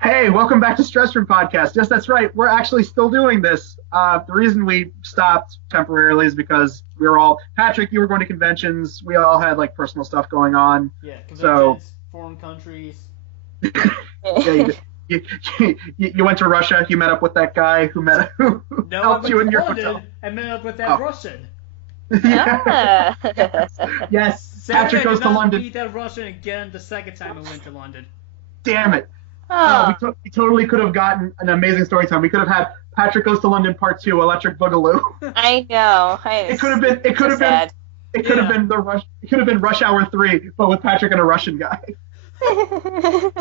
Hey, welcome back to Stress Room Podcast. Yes, that's right. We're actually still doing this. The reason we stopped temporarily is because we were all Patrick. You were going to conventions. We all had like personal stuff going on. Yeah, conventions, So foreign countries. yeah, you went to Russia. You met up with that guy who No, I helped went you in to your London hotel. and met up with that Oh. Russian. Yeah. Yes, Sadly, Patrick I goes did to not London. meet that Russian again the second time I went to London. Damn it. Oh, We totally could have gotten an amazing story time. We could have had Patrick Goes to London Part 2, Electric Boogaloo. I know. It could have been. It could have been. sad. It could have been the rush. It could have been Rush Hour 3, but with Patrick and a Russian guy. Damn,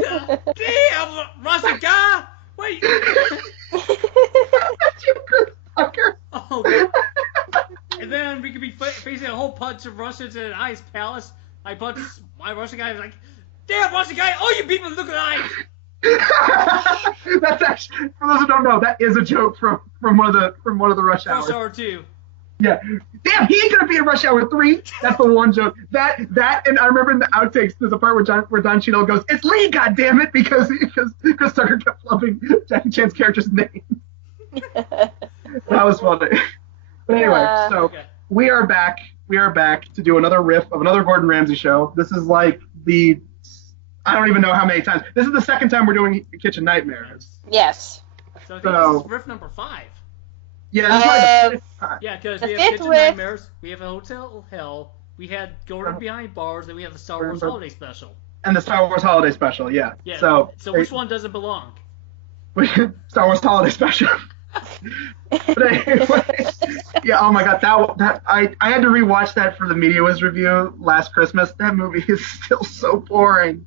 Russian guy! Wait! You good fucker. Oh, God. And then we could be facing a whole bunch of Russians in an ice palace. My Russian guy was like, damn, Russian guy, all you people look alike! That's actually, for those who don't know, that is a joke from one of the Rush Rush Hours. Hour 2. Yeah. Damn, he ain't gonna be in Rush Hour 3. That's the one joke. That and I remember in the outtakes there's a part where Don Cheadle goes, "It's Lee, goddammit," because Tucker kept loving Jackie Chan's character's name. That was funny. But anyway, Yeah. so Okay. we are back. We are back to do another riff of another Gordon Ramsay show. This is like I don't even know how many times. This is the second time we're doing Kitchen Nightmares. Yes. So I think So- this is riff number 5. Yeah, this is like the fifth time. Yeah, because The we have fifth Kitchen riff. Nightmares, we have a Hotel Hell, we had Gordon Behind Bars, and we have the Star Wars Holiday Special. And the Star Wars Holiday Special, yeah. Yeah. So which one doesn't belong? Star Wars Holiday Special. But anyway, yeah. Oh my God, that I had to rewatch that for the Media Wiz review last Christmas. That movie is still so boring.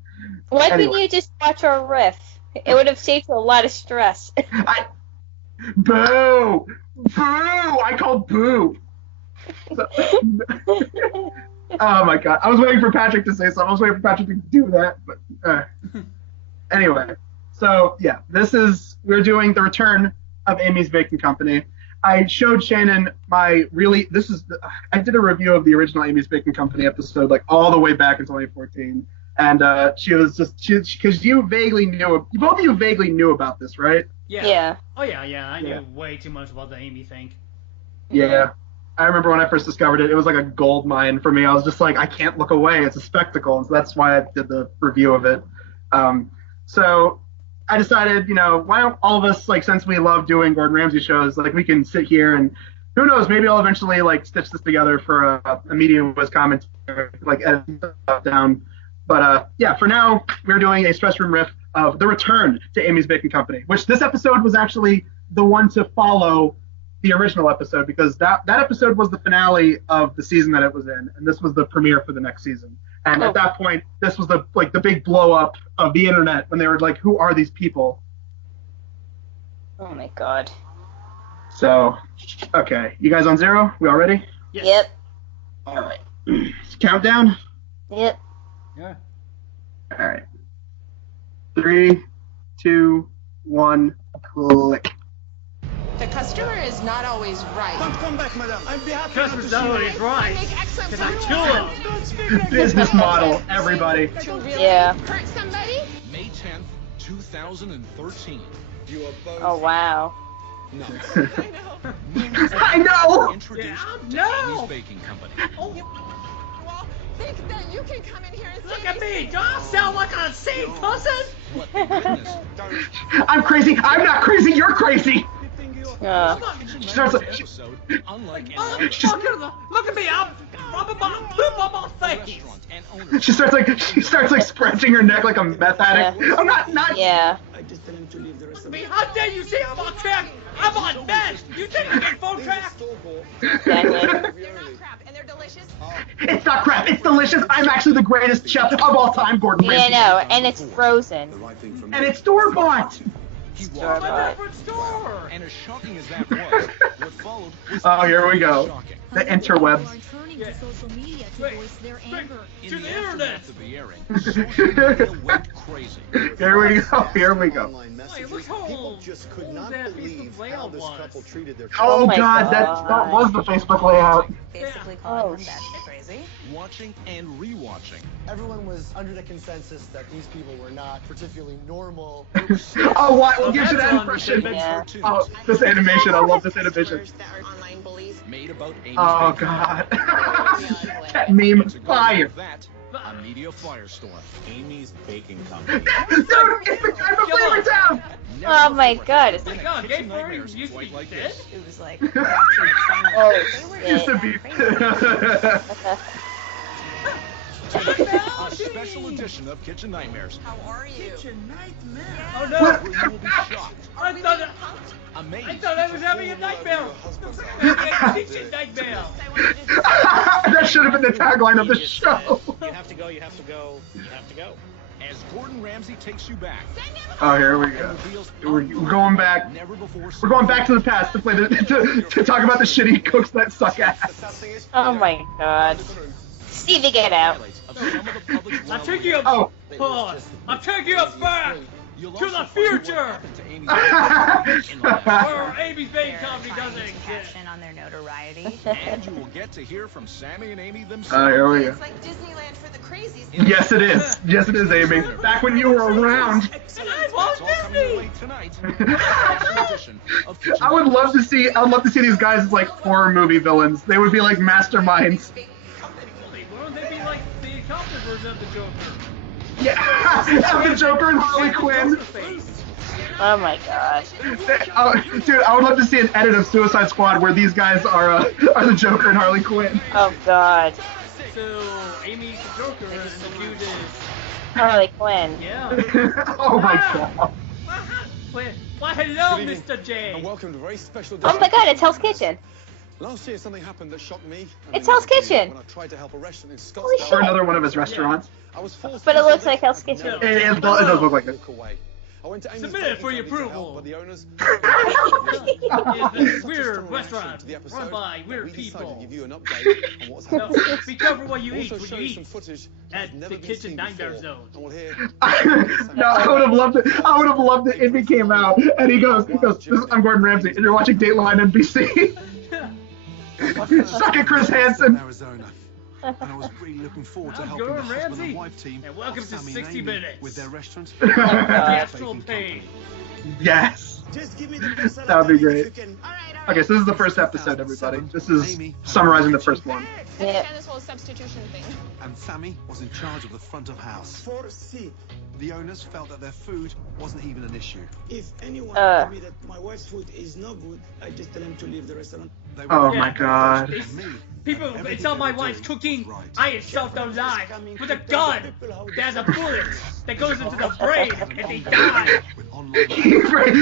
Why Anyway. didn't you just watch our riff? It would have saved you a lot of stress. Boo! I called boo. So- oh my God, I was waiting for Patrick to say something. I was waiting for Patrick to do that, but anyway. So yeah, we're doing the return of Amy's Baking Company. I showed Shannon I did a review of the original Amy's Baking Company episode, like all the way back in 2014, and she was because both of you vaguely knew about this, right? Yeah. Yeah. Oh, yeah, I knew Yeah. way too much about the Amy thing. Yeah. I remember when I first discovered it, it was like a gold mine for me. I was just like, I can't look away. It's a spectacle. And so that's why I did the review of it. So I decided, why don't all of us, like, since we love doing Gordon Ramsay shows, like, we can sit here and who knows, maybe I'll eventually, like, stitch this together for a Media Wiz commentary, like, edit stuff down. But, yeah, for now, we're doing a Stress Room riff of the return to Amy's Baking Company, which this episode was actually the one to follow the original episode, because that episode was the finale of the season that it was in, and this was the premiere for the next season. And at that point, this was the big blow up of the internet when they were like, "Who are these people?" Oh my God. So, okay, you guys on zero? We all ready? Yes. Yep. All right. Countdown. Yep. Yeah. All right. 3, 2, 1, click. The customer is not always right. Don't come back, madam. I'll be happy Customer's to not see always right. Make excellent Because I food. kill him. Don't speak like Business model, everybody. To really Yeah. hurt somebody? May 10th, 2013. You are both Oh wow. nuts. I know. Introduced Yeah, to no. Amy's Baking Company. Well, think that you can come in here and Look say at me! Do I sound like an insane person? What goodness. I'm crazy. I'm not crazy. You're crazy. She starts like, Episode, unlike any Oh, other look at me! I'm rubbing my poop on my face! restaurant and owner. she starts like scratching her neck like a meth addict. Yeah. I'm not. Yeah. I just tell him to leave the rest of I mean, how dare you say I'm on track? I'm on meth! You think I'm on phone track? Exactly. they're not crap and they're delicious. It's not crap. It's delicious. I'm actually the greatest chef of all time, Gordon Yeah, Ramsay. no, and it's frozen. And it's store bought. He Store walked My bought. different store! and as shocking as that was, what followed was Oh, here we go. shocking. The interwebs. Are turning Yeah. to social media to Wait, voice their wait. anger. In To the the internet. aftermath of the airing, social media went crazy. Here we go. Here we go. Wait, look how People just could old not that believe Facebook how layout this was. couple treated their Oh my God, that God. was the Facebook layout. Basically Oh, calling them batshit crazy. watching and rewatching. Everyone was under the consensus that these people were not particularly normal. Oh, what? What gives you that That's impression? Yeah. Oh, this animation. I love this animation. That are online bullies. Made about Amy's Oh, bacon. God. That meme To go fire. with that, a media firestorm. Amy's Baking Company. Dude, it's the guy from Flavor Town. Never Oh my before God. has there been a God, kitchen Gay Furry nightmares used to quite be like dead? this. It was like Oh, Used to shit. be. A special edition of Kitchen Nightmares, How are you? Oh no! What? where you will be shocked, amazed, I thought I was having a nightmare. Kitchen nightmare. That should have been the tagline of the show. You have to go, you have to go, you have to go. as Gordon Ramsay takes you back. Oh, here we go. We're going back. Never before We're going back to the past to play to talk about the shitty cooks that suck ass. Oh my God. Stevie, get out. I'm taking you. Oh. I'm taking you back to the future. Where Amy's Baking Company doesn't exist. Caption on their notoriety. And you will get to hear from Sammy and Amy Oh, themselves. here we go. It's like Disneyland for the crazies. Yes, it is. Yes, it is, Amy. Back when you were around. And I It's want all coming your way tonight. Special edition of Kitchen I would love to see. I would love to see these guys as like horror movie villains. They would be like masterminds. Wouldn't they be like the accomplished version of the Joker? Yeah, have the Joker and Harley Quinn. Oh my God. Dude, I would love to see an edit of Suicide Squad where these guys are the Joker and Harley Quinn. Oh God. So Amy's the Joker and the dude is Harley Quinn. yeah. Oh my God. Why hello, Mr. J. And welcome to a very special Oh my God, it's Hell's Kitchen. Last year something happened that shocked me. It's Hell's Kitchen. When I tried to help a restaurant in Holy Scottsdale. shit. Or another one of his restaurants. I was forced But to it looks do like Hell's something Kitchen. I'd never It does look like it. walk away. I went to Amy's Submit it Baking for your Company to help, approval. but the owners It's this Just a weird reaction restaurant to the episode, run by weird we decided people. to give you an update on what's No, happening. be careful what you We'll eat also when show you you some eat. footage at that's never the been kitchen seen nightmare before. zone. And we'll hear No, I would have loved it. I would have loved it if he came out and he goes, I'm Gordon Ramsay, and you're watching Dateline NBC. Suck it, Chris Hansen. Arizona. And I was really looking forward to I'm helping the Gordon husband Ramsay, and wife team and welcome of to Sammy 60 and Amy Minutes. with their restaurant. The Baking astral Company. pain. Yes. Just give me the That would be great. All right. Okay, so this is the first episode, everybody. This is summarizing the first one. I Yeah. understand this whole substitution thing. And Sammy was in charge of the front of house. Foresee. The owners felt that their food wasn't even an issue. If anyone Uh. tells me that my wife's food is no good, I just tell him to leave the restaurant. They Oh were my God. It's- on me. People, Everything it's not they my were wife's doing cooking. was right. I insult their lives with a gun. There's a bullet that goes into the brain and they die. With online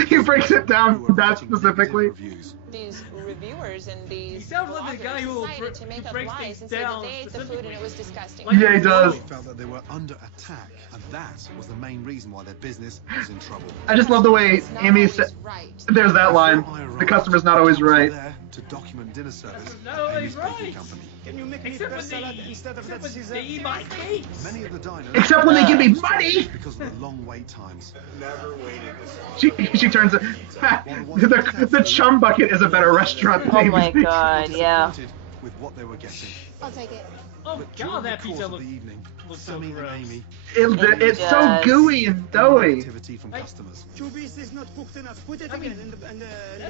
He breaks it down that specifically. reviews. These reviewers and these He sounds like the guy who decided to make up breaks lies things and say that down they ate the food and it was disgusting. Like- Yeah, he does. They felt that they were under attack, and that was the main reason why their business was in trouble. I just love the way It's not Amy always said. right. There's that line. The customer's not always right. There to document dinner service Not at always Amy's Baking right. Company. Can you make me Except a when salad they, instead of that except when Caesar? they eat my cakes. Many of the diners Except when they give me money. because of the long wait times. She turns it. The Chum Bucket is a better restaurant than Oh Amy's my Baking. God, yeah. Disappointed with what they were getting. I'll take it. Oh But during God, that the course pizza of looks the evening, looks so Sammy and gross. Amy It's so does. gooey and doughy. activity from customers. Two pieces not cooked enough. Put it I mean, again in the That's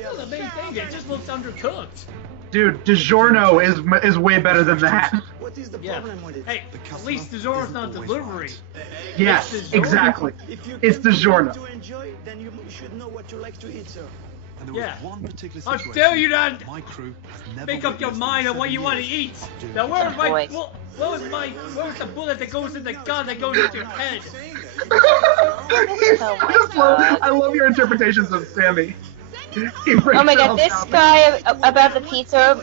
not other. the main thing. It just looks undercooked. Dude, DiGiorno is way better than that. What is the Yeah. problem with it? Hey, The at customer least DiGiorno's isn't not always delivery. Yes, It's DiGiorno. exactly. If you It's came to DiGiorno. work to enjoy, then you should know what you like to eat, sir. And there was Yeah. one particular How situation dare you not my crew has never make up your witnessed in mind on what 7 you want to years eat. of doing Now where's my Boy. where was the bullet that goes in the gun that goes into your head? I love your interpretations of Sammy. He breaks Oh my it all God, this down. guy about the pizza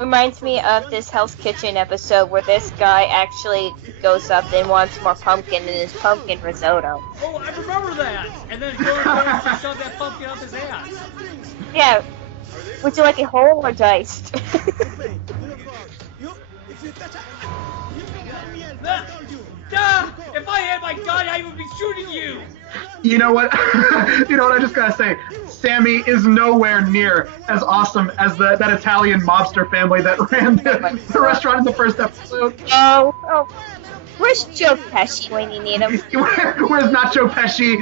reminds me of this Hell's Kitchen episode where this guy actually goes up and wants more pumpkin in his pumpkin risotto. Oh, I remember that. And then Gordon Ramsay shoved that pumpkin up his ass. Yeah. Would you like it whole or diced? You, if you touch it, you can tell me else. I told you. Duh! If I had my gun, I would be shooting you! You know what? You know what I just gotta say? Sammy is nowhere near as awesome as that Italian mobster family that ran the restaurant in the first episode. Oh. Where's Joe Pesci when you need him? Where's not Joe Pesci?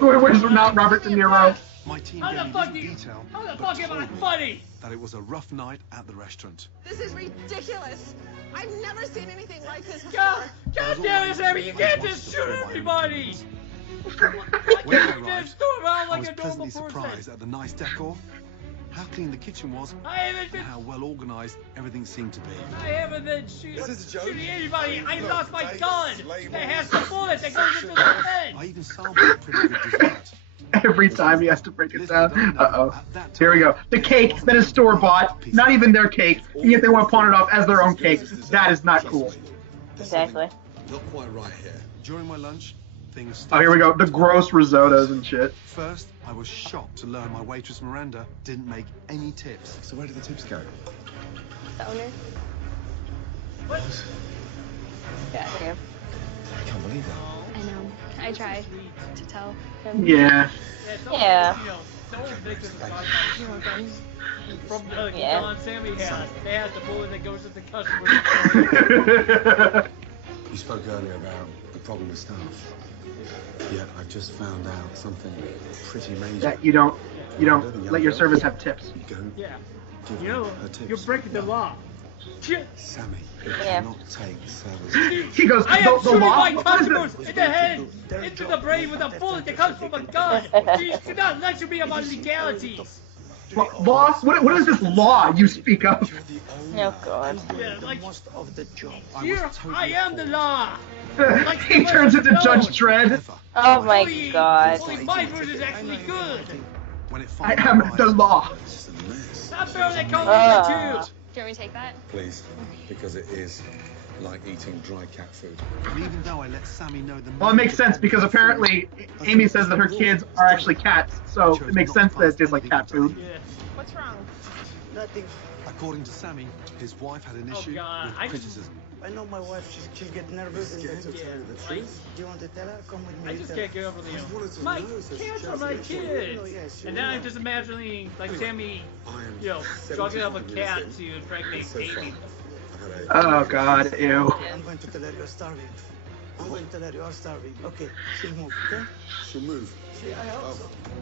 Where's not Robert De Niro? My team How gave the me fuck little you? detail, How the but fuck am I told me funny? that it was a rough night at the restaurant. This is ridiculous. I've never seen anything like this God before. damn it, Sammy! You can't just shoot everybody! When I You arrived, just go around I like was a normal pleasantly surprised person. at the nice decor, how clean the kitchen was, I haven't and been. how well organised everything seemed to be. I haven't been shooting anybody. I Look, lost my dates, gun. labels, That has the bullet that goes into the head. I even sampled a pretty good dessert. Every time he has to break it down. Uh-oh. Here we go. The cake that is store-bought, not even their cake, and yet they want to pawn it off as their own cake. That is not cool. Exactly. Not quite right here. During my lunch, things Oh, here we go. The gross risottos and shit. First, I was shocked to learn my waitress Miranda didn't make any tips. So where did the tips go? The owner. What? Got him. I can't believe that. I know. I tried to tell. Yeah. Yeah. You know, someone victims of You're welcome. from the Yeah. gun Sammy has. They have the bullet that goes into customers. You spoke earlier about the problem with staff. Yet I've just found out something pretty major. That you don't let your service have tips. You go Yeah. give You know, her tips. you're breaking the law. Shit. Sammy, you Yeah. cannot take service. He goes, I am the shooting law? my What is customers this? in the head, into the brain with a bullet that comes from a gun. You cannot lecture me about legalities. Law? What is this law you speak of? Oh god. Yeah, like, of the job. here, I am the law. He turns into Judge Dredd. Oh my Only- god. Only my version is actually good. When it I finally am arrived, the law. It's just a mess. Not fair that comes Ah. with Do you want me to take that? Please, because it is like eating dry cat food. and even though I let Sammy know the Well, it makes sense because apparently Amy says that her kids are actually cats, so it makes sense that it tastes like cat food. Yeah. What's wrong? Nothing. According to Sammy, his wife had an Oh, issue God. with criticism. I know my wife, she'll get nervous and then... Yeah. Do you want to tell her? Come with me. I just tell can't her. get over the, my cats are my kids. And then I'm just imagining, like, Sammy, you know, drugging up a cat to impregnate Amy. Oh god, ew. I'm going to tell her you're starving. I'm going to tell her you're starving. Okay, she'll move, okay? She'll move.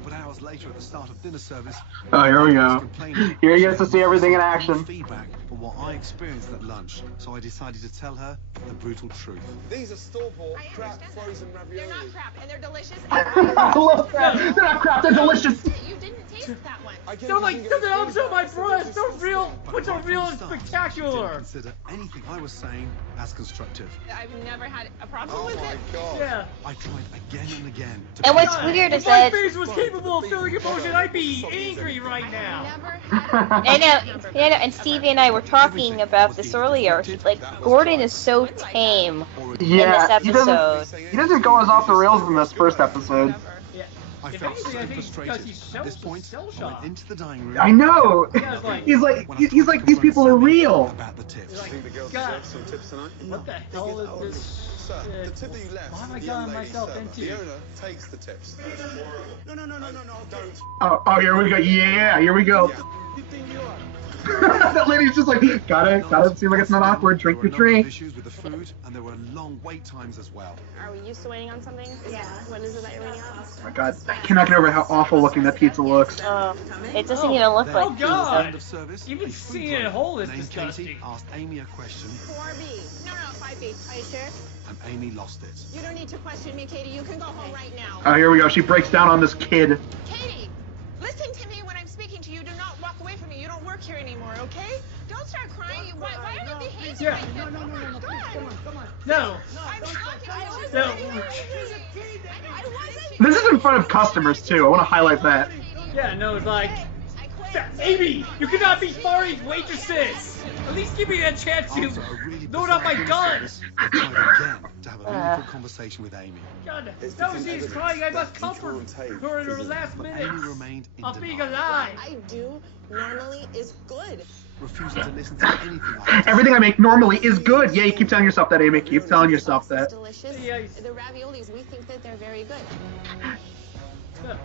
But hours later at the start of dinner service, Oh, here we I was go. complaining Here he gets to see everything in no action. feedback for what I experienced at lunch, so I decided to tell her the brutal truth. These are store-bought I crap understand frozen that. ravioli. They're not crap, and they're delicious. I love crap. They're not crap, they're delicious. You didn't taste that one. I They're like the arms on my breast. They're real. What's so real and Didn't spectacular? consider anything I was saying as constructive. I've never had a problem Oh with my it. god. Yeah. I tried again and again to And what's God, weird is if my that face was capable of feeling emotion, I'd be angry right now. Never had I know, and Stevie and I were talking about this earlier. Like, Gordon is so tame Yeah, in this episode. he doesn't go as off the rails in this first episode. Yeah. I If felt anything, so I think it's because frustrated. he's At this point, cell I went shocked. into the dining room. I know. Yeah, it's like- He's like, When I he's like, these people are real. About the tips. Like, Think the girls God, deserve some tips tonight? what the hell is this? Sir, the tip that you left, Why am I the getting young lady myself server, into? the owner takes the tips. No, don't. Oh, here we go. Yeah, here we go. You think you are? That lady's just like, gotta seem like it's not awkward. Drink There your were a number of drink. issues with the food, and there were long wait times as well. Are we used to waiting on something? Yeah. What is it that you're waiting on? Oh my god, I cannot get over how awful looking that pizza looks. It doesn't even look Then, like Oh, at the God. end of service, Even a food seeing it driver whole is named disgusting. Katie asked Amy a question, 4B. No, 5B. Are you sure? and Amy lost it. You don't need to question me, Katie. You can go home right now. Oh, here we go. She breaks down on this kid. Katie, listen to me when I'm speaking to you. Do not walk away from me. You don't work here anymore, okay? Don't start crying. Why are you behaving Yeah. like this? No, Come on. No. I'm talking. I wasn't No. I wasn't. This is in front of customers too. I want to highlight that. Yeah, no, it's like, I quit. Amy, you cannot be firing waitresses. At least give me a chance to After a really load up my gun. service, I tried again to have a meaningful conversation with Amy. God, Doozy is crying. I must comfort her in her last But minutes Amy remained in of being denial, alive. I do normally is good. refusing to listen to anything I had to Everything I make normally is good. Yeah, you keep telling yourself that, Amy. Keep telling yourself that. It's delicious. Yeah, The raviolis, we think that they're very good.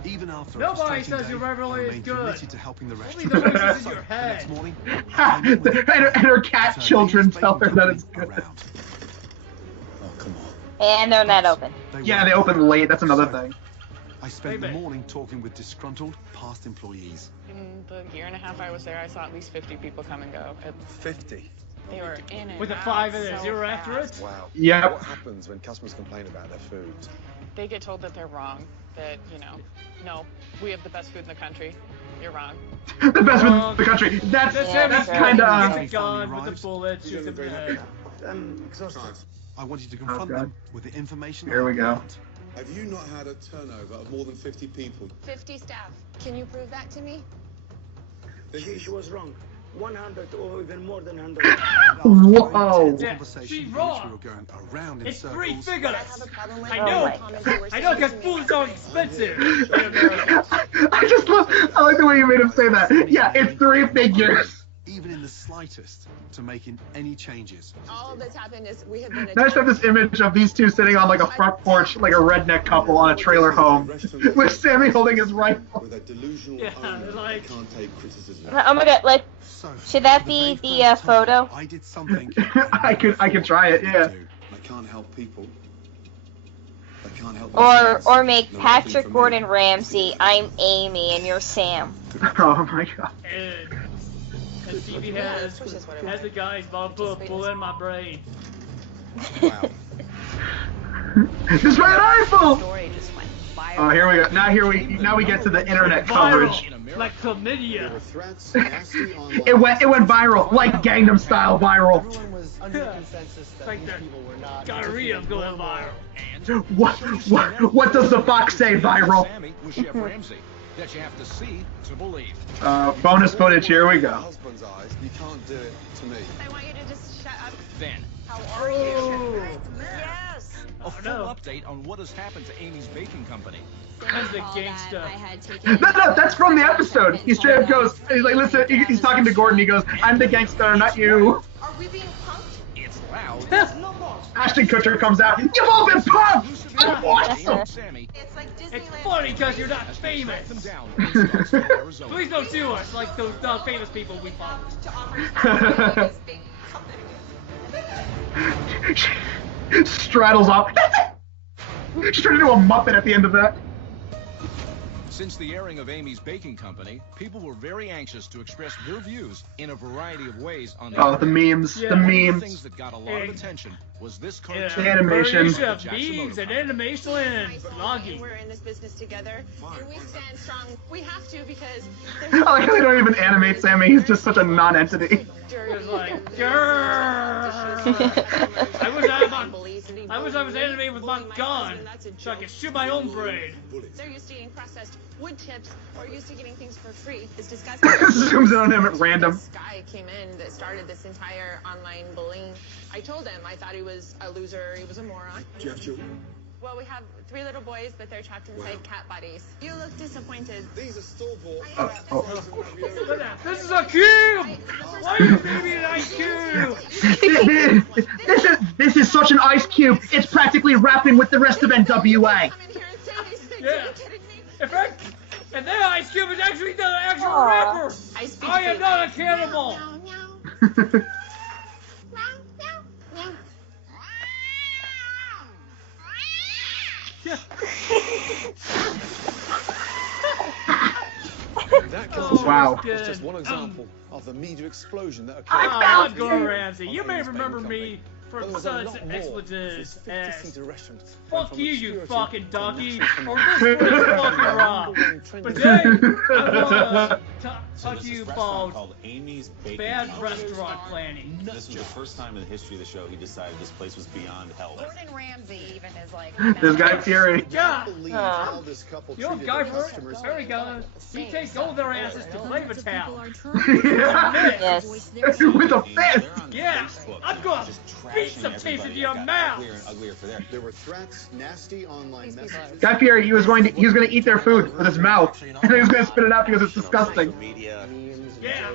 Even after a Nobody frustrating says day, your ravioli I is remained good. committed to helping the Only restaurant. the voices in your The head. next morning, and her cat children tell her that it's good. around. Oh, come on. And they're not open. Yeah, they open late. That's another thing. I spent the Wait a minute. morning talking with disgruntled past employees. In the year and a half I was there, I saw at least 50 people come and go. 50? They were in and With a out 5 and a so 0 after it? fast. Wow. Yep. What happens when customers complain about their food? They get told that they're wrong, that, no, we have the best food in the country. You're wrong. The best in the country. That's kind of. Gets a gun with a bullet, shoots him in the head. I'm exhausted. I wanted to confront Okay. them with the information Here we I go. found. Have you not had a turnover of more than 50 people? 50 staff. Can you prove that to me? She was wrong. 100 or even more than 100. Whoa. Intense Yeah, conversation she's in which wrong. we were going around in It's circles. 3 figures. I have a problem with I Oh know. my I know, because food is so expensive. I just love. I like the way you made him say that. Yeah, it's 3 figures. Even in the slightest, to making any changes. All that's happened is we have been I just have this image of these two sitting on like a front porch, like a redneck couple on a trailer home, with Sammy holding his rifle. With a delusional Yeah, owner like- who can't take criticism. Oh my god, like, So, should that for be very the first time, photo? I did something. I could try it. Yeah. I can't help people. I can't help Or themselves. or make No Patrick nothing for me. Gordon Ramsay, I'm Amy and you're Sam. Oh my god. And Stevie has the guy's about to put a bullet in my brain. Wow. This is my rifle. Story just went viral. Oh, here we go. Now we get to the internet coverage. Viral, like chlamydia. There were threats, nasty online It went viral, like Gangnam Style viral. Everyone was under the consensus that Like these that people were not. gonorrhea going viral. What does the fox say viral? Sammy was Chef Ramsay. That you have to see to believe. Bonus footage. Here we In your go. husband's eyes, you can't do it to me. I want you to just shut up. Then, How are you? Yes. a full no. update on what has happened to Amy's Baking Company. That's the gangsta. No, that's from the episode. He straight up goes, he's like, listen, he's talking to Gordon. He goes, I'm the gangster, not you. Are we being punked? It's loud. Ashton Kutcher comes out. You've all been punked. I'm awesome. Sammy, It's like Disneyland. It's funny because you're not famous. them down in Scottsdale, Arizona. Please don't sue us like those famous people we follow. To offer this big company. Straddles off. She turned into a Muppet at the end of that. Since the airing of Amy's Baking Company, people were very anxious to express their views in a variety of ways on the Oh, the memes, Yeah. the One of the memes. things that got a lot of attention was this Yeah, cartoon. animation. variation of memes and animation and vlogging. We're in this business together, and we stand strong. We have to because I like how they don't even animate Sammy. He's just such a non-entity. It's like, I wish I was animated with my gun, so I could shoot my own brain. They're used to eating processed wood chips or used to getting things for free. It's disgusting. Zooms in on him at random. This guy came in that started this entire online bullying. I told him I thought he was a loser, he was a moron. Do you have children? Well, we have 3 little boys, but they're trapped inside cat bodies. You look disappointed. These are store-bought. This is a cube! Why are you giving me an ice cube? This is such an ice cube. It's practically rapping with the rest of NWA. Come in here and say these things. Yeah. Are you kidding me? In fact, and that ice cube is actually the actual Aw. rapper. I speak I am fake. not a cannibal. That Oh, Wow. is good. just one example of the media explosion that I occurred. found I'm Gordon you. Ramsay. You may Amy's Baking remember Company. me But from there was a such lot more. expletives This as 50-seater restaurant went fuck from you, you obscurity fucking to donkey, national or this was fucking raw. phenomenon. But today, I was talk to you restaurant about called Amy's Baking bad Company. restaurant planning. This was the first time in the history of the show he decided this place was beyond help. Gordon Ramsay even is like. This guy Fury. Yeah. How this couple You know, treated guy their for customers. very good. He takes all their asses to Flavor Town. Yes. With a fist. Yeah. I'm going to beat some teeth into your mouth. Uglier and uglier for their. There were threats, nasty online messages. Guy Fieri, he was going to eat their food with his mouth, and then he was going to spit it out because it's disgusting. Media. Yeah.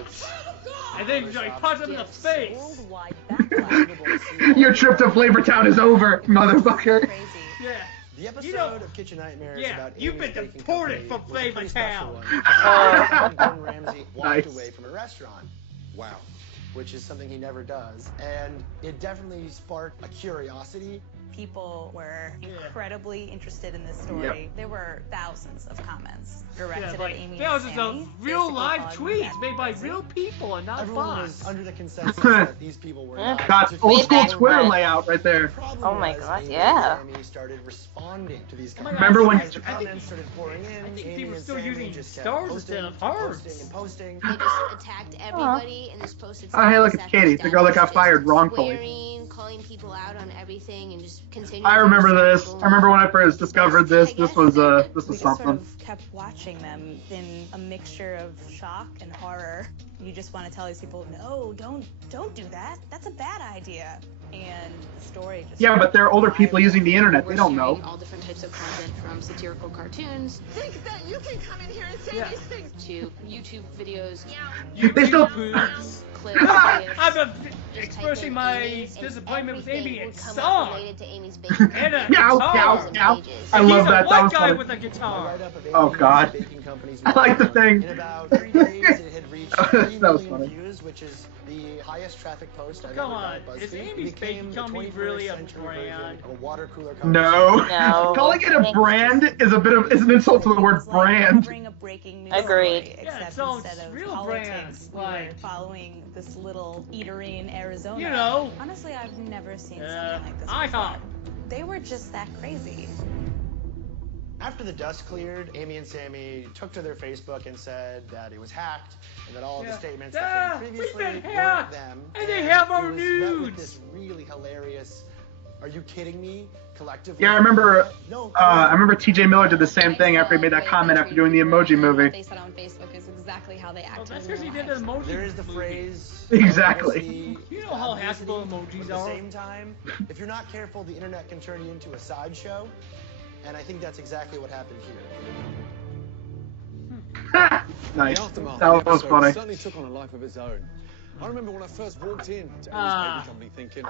And then he punch him in the face. Your trip to Flavortown is over, motherfucker. Yeah. The episode You know- of Kitchen Nightmares Yeah, about you've Amy's been Baking deported Company from is a pretty Flavortown. special one. Gordon Ramsay walked Nice. away from a restaurant, Wow. which is something he never does, and it definitely sparked a curiosity. People were incredibly interested in this story. There were thousands of comments directed at Amy and thousands Sammy, of real basically live calling them tweets made by real people and not Everyone bots. was under the consensus that these people were not. Got old school Feedback. Twitter layout right there. Oh my god, Amy yeah. and Sammy started responding to these Oh my comments. Remember when- As the comments started pouring in, I think Amy people and still Sammy using just kept stars posting instead of and hearts. posting and posting. They just attacked everybody and just posted. Oh, hey, look, it's stuff Katie, the girl that got just fired wrongfully. swearing, calling people out on everything, and just continuing. I remember this. I remember when I first discovered this. This was we just sort something. of kept watching them in a mixture of shock and horror. You just want to tell these people, no, don't do that. That's a bad idea. And the story just Yeah, but they're older people using the internet. They don't know. All different types of content, from satirical cartoons Think that you can come in here and say these things. to YouTube videos. They still. Clips, I'm expressing my disappointment with Amy and song. related to Amy's Baking And a Meow, guitar. meow, meow. I love that. That He's a white was guy funny. with a guitar. Oh god. I like the thing. In about 3 days, it had reached 3 That was million funny. views, which is the highest traffic post I've Come ever on, got. is BuzzFeed. Amy's It became Baking the Company 21st really a century brand? version of a water cooler No. No. Calling it a brand is an insult to the word brand. Bring a breaking news Agreed. story, Yeah, except so instead it's of real politics, brands, we're like- following this little eatery in Arizona. You know. Honestly, I've never seen something like this IHOP. before. They were just that crazy. After the dust cleared, Amy and Sammy took to their Facebook and said that it was hacked and that all of the Yeah. statements Yeah, that came we've previously been weren't hacked, them. and they have our it was met with nudes. this really hilarious, are you kidding me? Collectively. Yeah, I remember. No, I remember T.J. Miller did the same thing after he made that comment after doing the Emoji Movie. They said on Facebook is exactly how they act. Well, that's because he did the emoji. There is the movie. phrase. Exactly. You know how hackable emojis At the are. same time, if you're not careful, the internet can turn you into a sideshow, and I think that's exactly what happened here. Nice. The aftermath That of the was episode funny. certainly took on a life of its own. I remember when I first walked in to Amy's Ah. Baking Company thinking,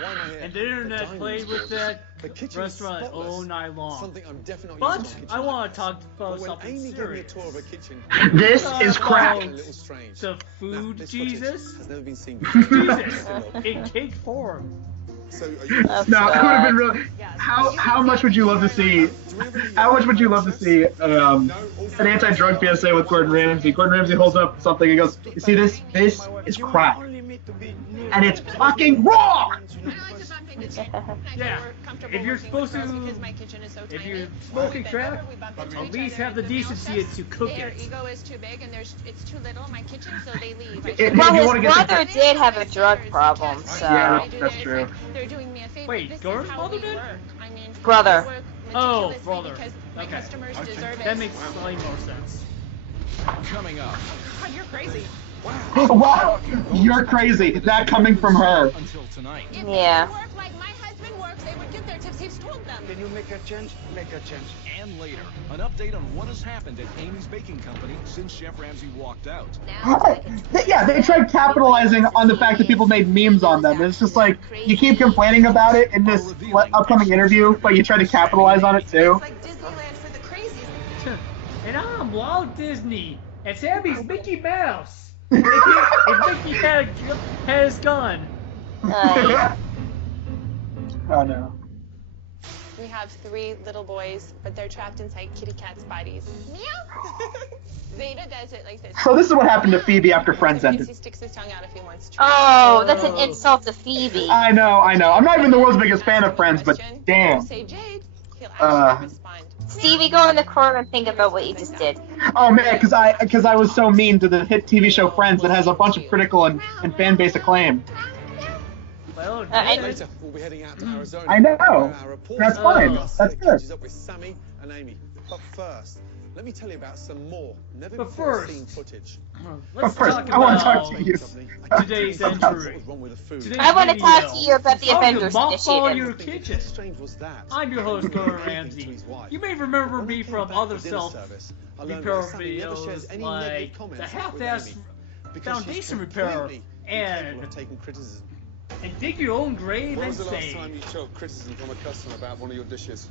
why am I here? And the internet dining played room's with gorgeous. that The kitchen is restaurant spotless. all night long. Something I'm definitely But not used to on I Kitchen want to talk Nightmares. about But when something Amy gave me a serious. tour of her kitchen, This Talk is crap. a about little strange. The Now, food this footage Jesus. has never been seen before. Jesus in cake form. So are you? That's No, it would have sad. been really. How much would you love to see? How much would you love to see an anti-drug PSA with Gordon Ramsay? Gordon Ramsay holds up something and goes, "You see this? This is crack, and it's fucking raw." Yeah. If you're supposed to, if you're smoking crack, at least have the decency to cook Their it. ego is too big and it's too little in my kitchen, so they leave. Well, you his wanna get the- brother did have a drug problem, so. Yeah, that's true. They're doing me a favor. Wait, This is Gordon's how mother we did? work. I mean, Brother. we work Oh, meticulously brother. because my Okay. customers deserve it. That makes slightly more sense. Coming up. God, you're crazy. Wow, you're crazy. That coming from her. Until tonight. If Yeah. they work like my husband works, they would get their tips. He's told them. Can you make a change? Make a change. And later, an update on what has happened at Amy's Baking Company since Chef Ramsay walked out. Yeah, they tried capitalizing on the fact that people made memes on them. It's just like you keep complaining about it in this upcoming interview, but you try to capitalize on it too. It's like Disneyland for the crazies. And I'm Walt Disney, and Sammy's Mickey Mouse. If Mickey had his gun. Oh no. We have 3 little boys, but they're trapped inside kitty cat's bodies. Meow. Zeta does it like this. So this is what happened to Phoebe after Friends He ended. sticks his tongue out if he wants to. Oh, that's an insult to Phoebe. I know. I'm not even the world's biggest fan of Friends, but damn. Say Jade, he'll actually respond. Stevie, go in the corner and think about what you just did. Oh man, because I was so mean to the hit TV show Friends that has a bunch of critical and fan base acclaim. Well, Later, we'll be heading out to Arizona. I know. Our reporter That's fine. Gus That's good. catches up with Sammy and Amy. But first, let me tell you about some more never But before first- seen footage. Let's But first, talk I want to about talk to you. today's entry. What's wrong with the food? Today's I want to video. talk to you about the How to Avengers mothball Initiative. your kitchen. How strange was that? I'm your host, Gordon Ramsay. You may remember me from other self-repair videos like the half-ass foundation repair and taking criticism. dig your own grave When and was the last say. time you took criticism from a customer about one of your dishes?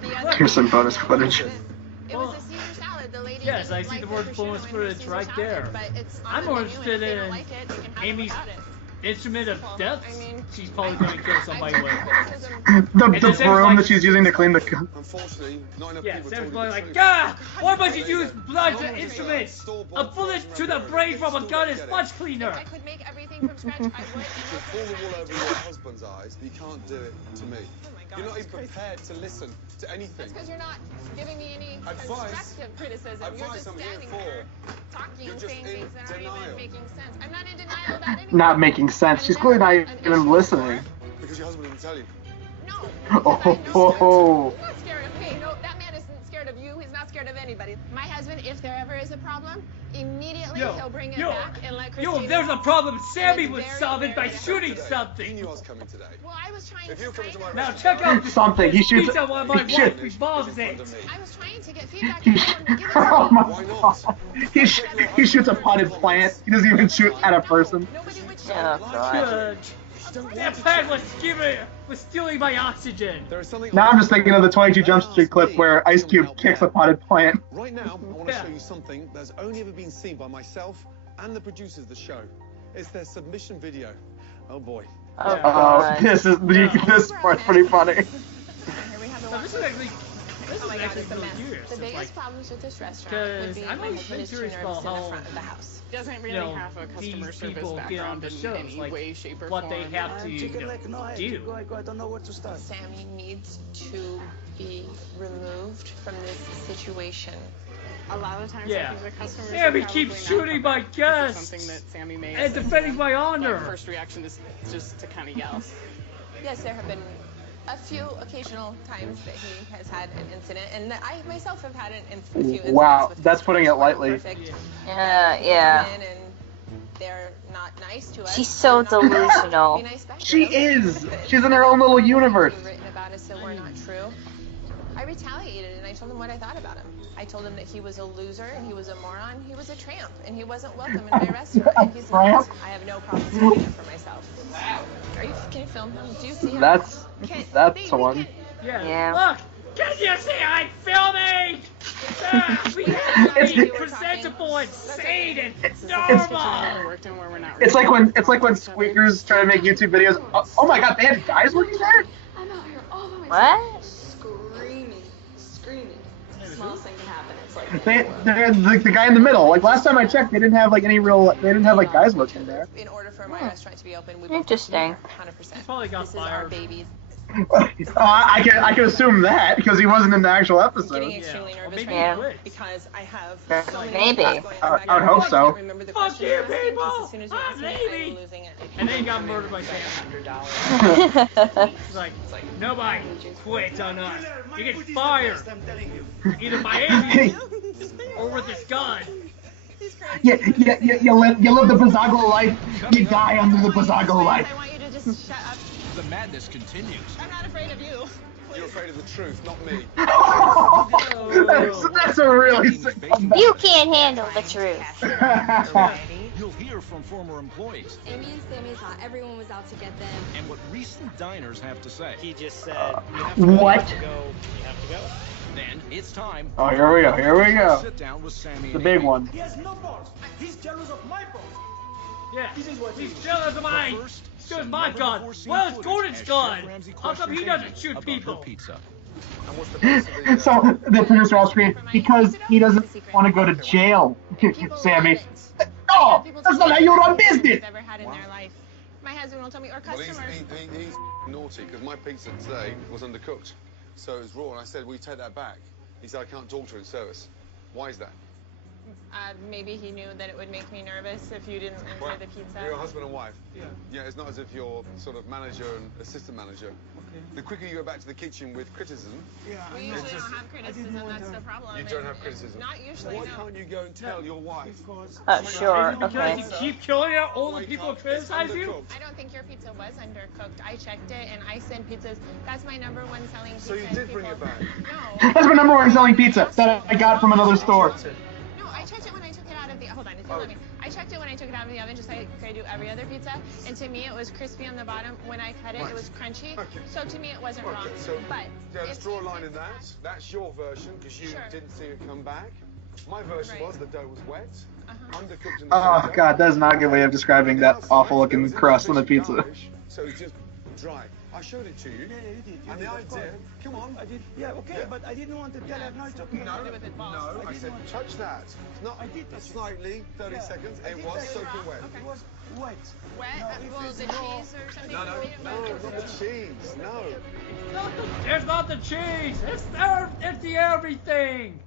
The other Here's some bonus footage. It was a Caesar salad. The lady Yes, didn't I see like the the word prosciutto bonus in her footage Caesar right salad, there. But it's on I'm the more menu, and interested if they in don't like it, they can have Amy's it without it. instrument of death. I mean, She's probably going to kill somebody with. The broom that she's using to clean the. Unfortunately, not enough Yeah, people Sam's told going me like, the truth. God, why must you use blood to instruments? A bullet to the brain from a gun is much cleaner. I could make everything from scratch. I would. You fall the wall over your husband's eyes, but you can't do it to me. You're not even prepared to listen to anything. That's because you're not giving me any Advice. constructive criticism. You're Advice just I'm here standing for. there talking, You're just saying in things that aren't denial. even making sense. I'm not in denial about anything. Not making sense. She's clearly not even listening. Because your husband didn't tell you. Oh. He's not scared of me. No, that man isn't scared of you. He's not scared of anybody. My husband, if there ever is a problem, immediately he'll bring it back and let Christina. Yo, if there's a problem, Sammy it's would very, solve it by very shooting He something. knew I was coming today. Well, I was trying If you to come to my Now restaurant, check out this Something. He shoots. pizza while my He shoots. wife revolves it. I was trying to get feedback and tell him to give it to Oh me. my god. He shoots a potted plant. He doesn't even shoot at a person. Nobody would shoot. Oh, God. Good. That plant was stealing my oxygen. There is something Now I'm just thinking of the 22 Jump Street clip where Ice Cube kicks a potted plant. Right now, I want to show you something that's only ever been seen by myself and the producers of the show. It's their submission video. Oh boy. Oh, Yeah. God. This part's pretty funny. Here we have the So this is waffle. actually Oh my God, it's a really mess. curious. The It's biggest like, problems with this restaurant would be I'm my always husband is too curious nervous about in the how, front of the house. Doesn't you really know, have a customer these service people get on background the in shows, any like way, shape, or what form. they have to do. I don't know where to start. Sammy needs to be removed from this situation. A lot of times, Yeah. I think the customers Sammy are keeps probably not shooting my covered. This is guests something that Sammy may and defending my honor. My first reaction is just to kind of yell. Yes, there have been a few occasional times that he has had an incident, and that I myself have had a few incidents. Wow, with that's putting it lightly. perfect. Yeah. Come in and they're not nice to us. She's so They're not delusional. be nice back to She them. is. She's in her own little universe. Written about us that were not true. I retaliated and I told him what I thought about him. I told him that he was a loser and he was a moron, he was a tramp, and he wasn't welcome in my restaurant. And he's not. I have no problem speaking up for myself. Can you film him? Do you see him? That's one. Yeah. Look, can you see I'm filming? We have to be presentable and sane and normal. It's like when squeakers try to make YouTube videos. Oh my god, they had guys working there? I'm out here all by myself. What? Screaming. The smallest thing can happen. It's like They're like the guy in the middle. Like last time I checked, they didn't have like guys working there. In order for my restaurant to be open, we Interesting. 100%. He probably got This is our fired. baby's. I can assume that because he wasn't in the actual I'm episode. getting extremely nervous maybe right he now quit. because I have so many Maybe. things going on back I would there. hope so. I remember the Fuck question you, you're asking, people! because as soon as you ask me, Maybe. I'm losing it. And then he got murdered by Sam. It's like, nobody quits on us. You get fired. Either by Amy or with this gun. You live the Bazago life. You die under the Bazago life. I want you to just shut up. The madness continues. I'm not afraid of you. You're afraid of the truth, not me. That's a really sick You can't handle the truth. You'll hear from former employees Amy and Sammy thought everyone was out to get them. and what recent diners have to say. He just said, you have to go, what? you have to go, you have to go. Then it's time. Oh, here we go. Sit down with Sammy The and big Amy. one. He has no balls. He's jealous of my balls. Yeah. This is what He's jealous of mine. First, So is some my gun. never-before-seen Well, it's footage Gordon's as gun. Chef Ramsay How come he questions doesn't Amy shoot about people? her pizza. And what's the price of the, So the producer off screen because he doesn't want to go to jail. Sammy. No, that's not how you run business. They've ever had in their life. My husband will tell me, or Well, customers. he's naughty because my pizza today was undercooked. so it was raw. And I said, will you take that back? He said, I can't talk to her in service. Why is that? Maybe he knew that it would make me nervous if you didn't enjoy the pizza. You're a husband and wife. Yeah. Yeah, it's not as if you're sort of manager and assistant manager. Okay. The quicker you go back to the kitchen with criticism... Yeah, we usually don't have criticism, that's the problem. You don't have criticism? Not usually, Why no. can't you go and tell your wife? Sure, Because okay. you keep killing out all the people who criticize you? I don't think your pizza was undercooked. I checked it, and I send pizzas. That's my #1 selling pizza. So you did bring it back? No. That's my #1 selling pizza that I got from another store. No, I checked it when I took it out of the... Hold on, it's not me. I checked it when I took it out of the oven, just like I do every other pizza. And to me, it was crispy on the bottom. When I cut it, it was crunchy. Okay. So to me, it wasn't wrong. So, But yeah, let's draw a line in that. That's your version, because you didn't see it come back. My version was the dough was wet, undercooked in the Oh god, that is not a good way of describing that awful looking crust on the pizza. So it's just dry. I showed it to you. Yeah, you did. And the idea, come on. I did. Yeah, okay, but I didn't want to tell her. No, it's okay. No, I said touch that. Not I did touch it. slightly, 30 seconds. It was soaking wet. It was wet. wet? No, Well, the cheese or something? No, not the cheese. No. It's not the cheese. It's the everything.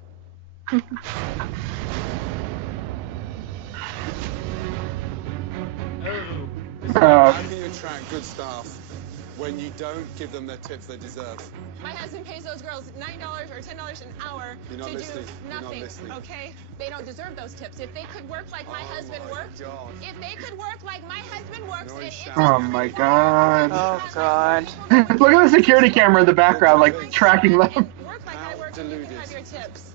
How can you attract good staff when you don't give them their tips they deserve? My husband pays those girls $9 or $10 an hour You're not to listening. do You're not nothing, listening. okay? They don't deserve those tips. If they could work like my husband worked, if they could work like my husband works, Oh my god. Oh god. Look at the security camera in the background, like tracking them. work like I work, and you can have your tips.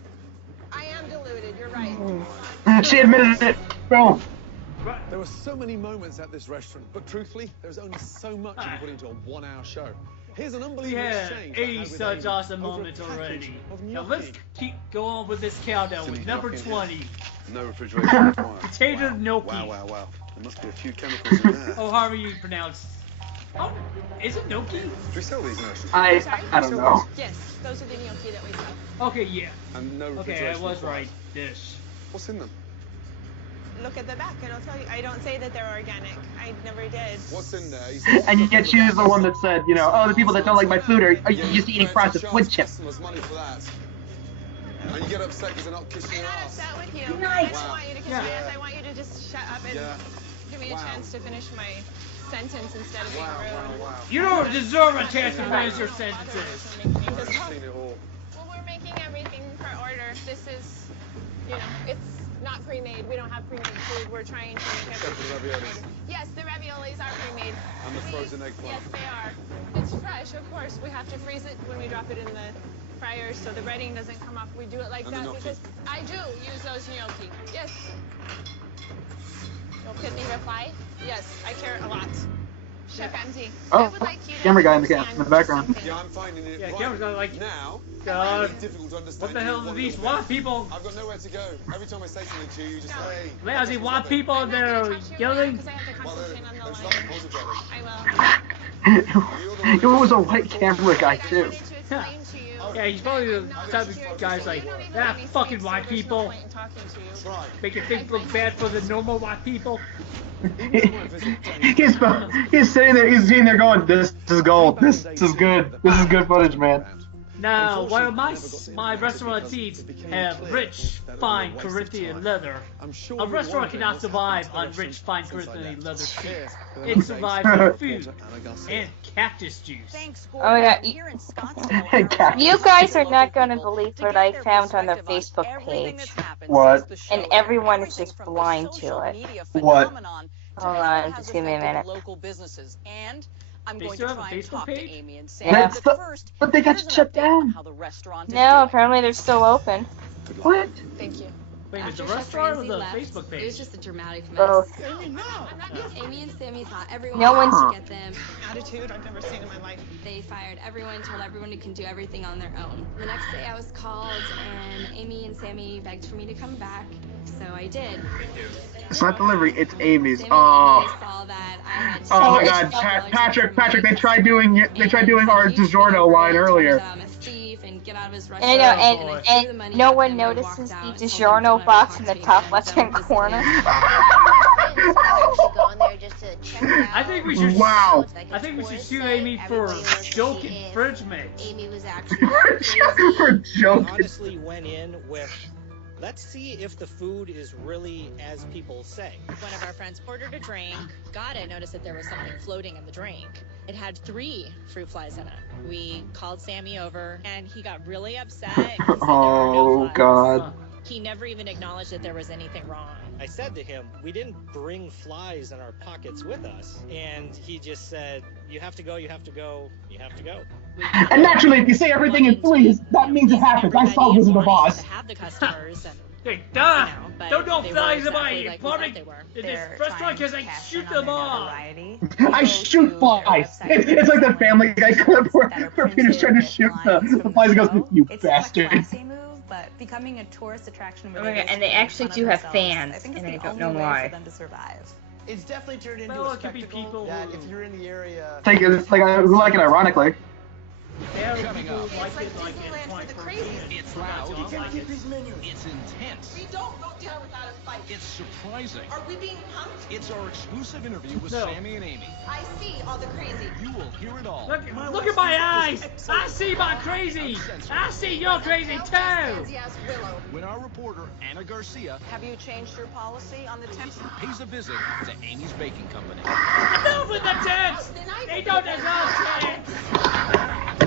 I am deluded, you're right. She admitted it. Boom. There were so many moments at this restaurant, but truthfully, there's only so much you can put into a 1-hour show. Here's an unbelievable exchange. I had 80 with such Amy awesome over a moments package already. of Now gnocchi. let's keep going with this countdown with number 20. No refrigeration required. Potato gnocchi. Wow. There must be a few chemicals in there. Oh, however you pronounce. Oh, is it gnocchi? Do we sell these now? I don't know. Yes, those are the gnocchi that we sell. Okay, yeah. And no Okay, refrigeration I was required. right. Dish. What's in them? Look at the back and I'll tell you. I don't say that they're organic. I never did. What's in there? And yet she was the one that said, you know, oh, the people that don't like my food are just eating processed wood chips. Customers money for that. And you get upset because they're not kissing your I'm ass. not upset with you. Nice. I don't want you to kiss my ass. I want you to just shut up and give me a chance to finish my sentence instead of being rude. You don't deserve a chance to finish your sentences. I've seen it all. Well, we're making everything per order. This is, you know, it's not pre-made. We don't have pre-made food. We're trying to make Except for the everything. raviolis. Yes, the raviolis are pre-made. And the frozen eggplant. Yes, they are. It's fresh, of course. We have to freeze it when we drop it in the fryer so the breading doesn't come off. We do it like And the that gnocchi. because I do use those gnocchi. Yes. No pithy reply? Yes, I care a lot. Chef MD. Oh, I would like you to camera guy in the understand background. something. Yeah, I'm finding it Yeah, right camera's not like now. God. It's difficult to understand. What the hell you are one these little white bit. people? I've got nowhere to go. Every time I say something to you, you just say, hey. Lousy white people, they're yelling. Because I have to Well, concentrate on the there's line. nothing positive about I will. It was a white camera guy too. Yeah, he's probably the type of guy's like, fucking white people. Make you think look bad for the normal white people. He's sitting there going, this is gold, this is good footage, man. Now, while my restaurant seats have rich, fine Corinthian leather, a restaurant cannot survive on rich, fine Corinthian leather seats. It survives on food and cactus juice. Oh yeah, you guys are not going to believe what I found on their Facebook page. What? And everyone is just blind to it. What? Hold on, just give me a minute. Local businesses, and I'm They going still to have a try and Facebook talk page? to Amy and Sam. That's But the- first, but they got here's an shut update on down. how the restaurant is No, doing. apparently they're still open. What? Thank you. Wait, is the After Chef restaurant or Ramsay the left, Facebook It page? was just a dramatic mess. Both. Amy and Sammy thought everyone No wanted one's- to get them. Attitude I've never seen in my life. They fired everyone, told everyone who can do everything on their own. The next day I was called and Amy and Sammy begged for me to come back, so I did. It's not delivery, it's Amy's. Sammy Oh. and Amy saw that I had Oh my so God, much Patrick, they tried doing our DiGiorno line earlier. I'm a thief and get out of his And I know, restaurant. and no one notices the DiGiorno box in the top left-hand corner. actually gone there just to check it out. I think we should. Wow. I think we should sue Amy for joke infringement. Amy was actually crazy. For joking. Honestly went in with, let's see if the food is really as people say. One of our friends ordered a drink, got it, noticed that there was something floating in the drink. It had 3 fruit flies in it. We called Sammy over, and he got really upset. He said there are no flies. God. He never even acknowledged that there was anything wrong. I said to him, we didn't bring flies in our pockets with us. And he just said, you have to go, you have to go, you have to go. And naturally, if you say everything in threes, that means it happens. I saw Wizard of Oz. To have the customers and Hey, duh! but Don't know they flies were in my exactly like we public thought they were. in They're this restaurant because I trying to shoot cash in them on all. variety. I shoot flies. It's like the Family Guy clip where Peter's trying to shoot the flies and goes, "You It's bastard." not a classy move, but becoming a tourist attraction. Oh my God, and they actually do have fans, I think and it's I the don't only know way why. for them to survive. It's definitely turned into Well, a it could be spectacle people that who- if you're in the area... It's like I like it ironically. There are Coming people up. who like It's like it like Disneyland in for the 21st crazy. century. It's loud. Don't like it. It's intense. We don't go down without a fight. It's surprising. Are we being punked? It's our exclusive interview with No. Sammy and Amy. I see all the crazy. You will hear it all. Look at my eyes! I see my crazy! I see your crazy too! Yes, Willow. When our reporter, Anna Garcia, have you changed your policy on the temps? pays a visit to Amy's Baking Company. Enough with the tips! They don't deserve tips!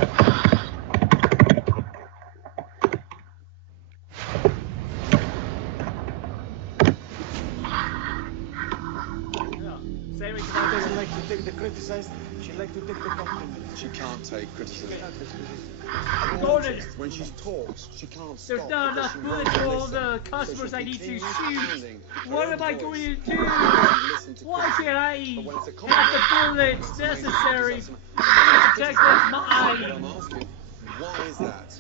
Sammy, She doesn't like to take the criticized, she likes to take the compliment. She can't take criticism. Gordon, When she talks, she can't stop. there's not enough because she bullets won't for all listen. the So customers she'll I be need to continually shoot. pounding her What own am I voice. going to do? Listen to Why criticism. can't I But when it's a have compliment, the bullets it's amazing necessary criticism. to protect what's But mine? I'm asking, why is that?